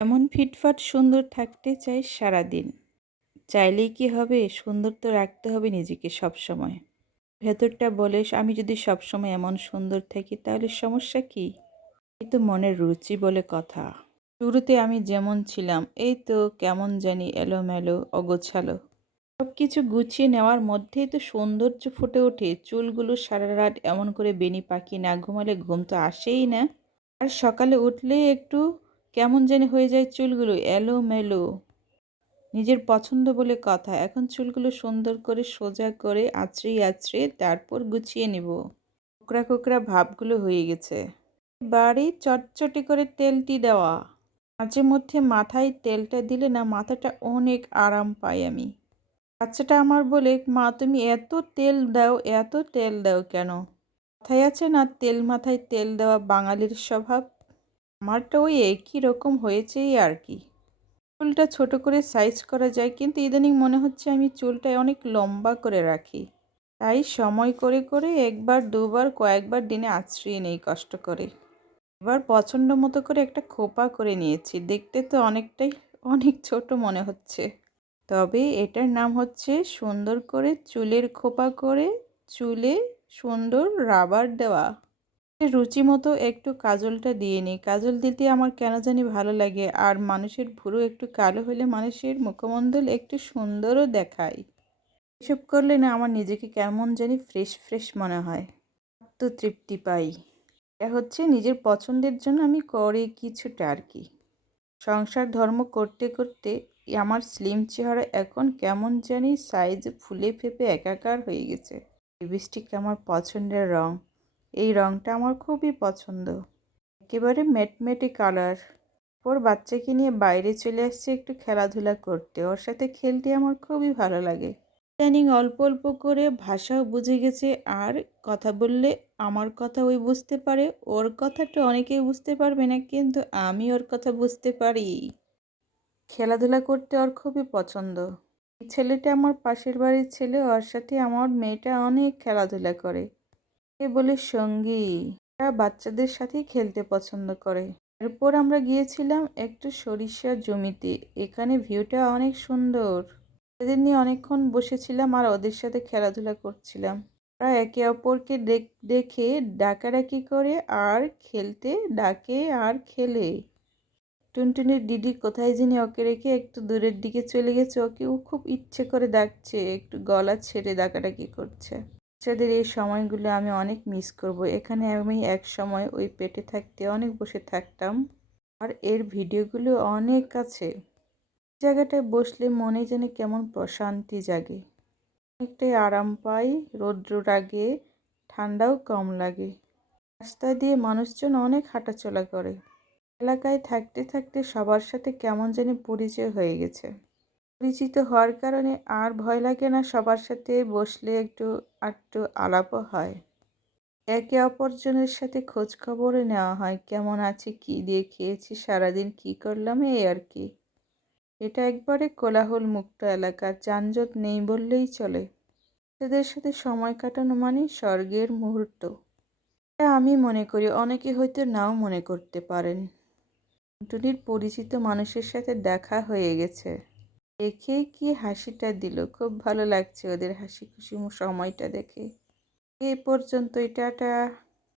এমন ফিটফাট সুন্দর থাকতে চাই সারাদিন। চাইলেই কি হবে? সুন্দর তো রাখতে হবে নিজেকে সবসময়। ভেতরটা বলে আমি যদি সবসময় এমন সুন্দর থাকি তাহলে সমস্যা কী? এই তো মনের রুচি বলে কথা। শুরুতে আমি যেমন ছিলাম এই তো কেমন জানি এলোমেলো, অগোছালো। সবকিছু গুছিয়ে নেওয়ার মধ্যেই তো সৌন্দর্য ফুটে ওঠে। চুলগুলো সারা রাত এমন করে বেনি পাকি না ঘুমালে ঘুম তো আসেই না। আর সকালে উঠলেই একটু কেমন জানি হয়ে যায় চুলগুলো এলোমেলো। নিজের পছন্দ বলে কথা। এখন চুলগুলো সুন্দর করে সোজা করে আঁচড়ে আঁচড়ে তারপর গুছিয়ে নেব। কোঁকড়া কোঁকড়া ভাবগুলো হয়ে গেছে। বাড়ি চটচটে করে তেলটি দেওয়া। মাঝে মধ্যে মাথায় তেলটা দিলে না মাথাটা অনেক আরাম পাই আমি। বাচ্চাটা আমার বলে, মা তুমি এত তেল দাও কেন? কথায় আছে না তেল মাথায় তেল দেওয়া বাঙালির স্বভাব। আমারটা ওই একই রকম হয়েছেই আর কি। চুলটা ছোট করে সাইজ করা যায়, কিন্তু ইদানিং মনে হচ্ছে আমি চুলটা অনেক লম্বা করে রাখি। তাই সময় করে করে একবার দুবার কয়েকবার দিনে আঁচড়িয়ে নেই কষ্ট করে। এবার পছন্দ মতো করে একটা খোপা করে নিয়েছি। দেখতে তো অনেক ছোট মনে হচ্ছে। তবে এটার নাম হচ্ছে সুন্দর করে চুলের খোপা করে চুলে সুন্দর রাবার দেওয়া। রুচি মতো একটু কাজলটা দিয়ে নিই। কাজল দিতে আমার কেন জানি ভালো লাগে। আর মানুষের ভুরু একটু কালো হলে মানুষের মুখমণ্ডল একটু সুন্দরও দেখায়। এসব করলে না আমার নিজেকে কেমন জানি ফ্রেশ ফ্রেশ মনে হয়। আত্মতৃপ্তি পাই। এটা হচ্ছে নিজের পছন্দের জন্য আমি করি কিছুটা আর কি। সংসার ধর্ম করতে করতে আমার স্লিম চেহারা এখন কেমন জানি সাইজে ফুলে ফেঁপে একাকার হয়ে গেছে। লিপস্টিক আমার পছন্দের রং। এই রংটা আমার খুবই পছন্দ। একেবারে মেটমেটে কালার। ওর বাচ্চাকে নিয়ে বাইরে চলে আসছে একটু খেলাধুলা করতে। ওর সাথে খেলতে আমার খুবই ভালো লাগে। ইদানিং অল্প অল্প করে ভাষাও বুঝে গেছে। আর কথা বললে আমার কথা ওই বুঝতে পারে। ওর কথাটা অনেকেই বুঝতে পারবে না, কিন্তু আমি ওর কথা বুঝতে পারি। খেলাধুলা করতে ওর খুবই পছন্দ। এই ছেলেটা আমার পাশের বাড়ির ছেলে। ওর সাথে আমার মেয়েটা অনেক খেলাধুলা করে। এ বলে সঙ্গী। ওরা বাচ্চাদের সাথেই খেলতে পছন্দ করে। এরপর আমরা গিয়েছিলাম একটু সরিষা জমিতে। এখানে ভিউটা অনেক সুন্দর। ওদের নিয়ে অনেকক্ষণ বসেছিলাম আর ওদের সাথে খেলাধুলা করছিলাম। ওরা একে অপরকে দেখে ডাকাডাকি করে আর খেলতে ডাকে আর খেলে। টুনটুনির দিদি কোথায় জানি ওকে রেখে একটু দূরের দিকে চলে গেছে। ওকেও খুব ইচ্ছে করে ডাকছে, একটু গলা ছেড়ে ডাকাডাকি করছে। বাচ্চাদের এই সময়গুলো আমি অনেক মিস করব। এখানে আমি এক সময় ওই পেটে থাকতে অনেক বসে থাকতাম। আর এর ভিডিওগুলো অনেক আছে। জায়গাটায় বসলে মনে যেন কেমন প্রশান্তি জাগে। অনেকটাই আরাম পাই। রৌদ্র লাগে, ঠান্ডাও কম লাগে। রাস্তা দিয়ে মানুষজন অনেক হাঁটাচলা করে। এলাকায় থাকতে থাকতে সবার সাথে কেমন জানি পরিচয় হয়ে গেছে। পরিচিত হওয়ার কারণে আর ভয় লাগে না। সবার সাথে বসলে একটু আধটু আলাপও হয়। একে অপরজনের সাথে খোঁজ খবরও নেওয়া হয়। কেমন আছে, কী দিয়ে খেয়েছি, সারাদিন কী করলাম, এই আর কি। এটা একবারে কোলাহল মুক্ত এলাকা। যানজট নেই বললেই চলে। এদের সাথে সময় কাটানো মানে স্বর্গের মুহূর্ত। এটা আমি মনে করি, অনেকে হয়তো নাও মনে করতে পারেন। টুনির পরিচিত মানুষের সাথে দেখা হয়ে গেছে। দেখে কি হাসিটা দিল। খুব ভালো লাগছে ওদের হাসি খুশি সময়টা দেখে। এই পর্যন্তই, টাটা।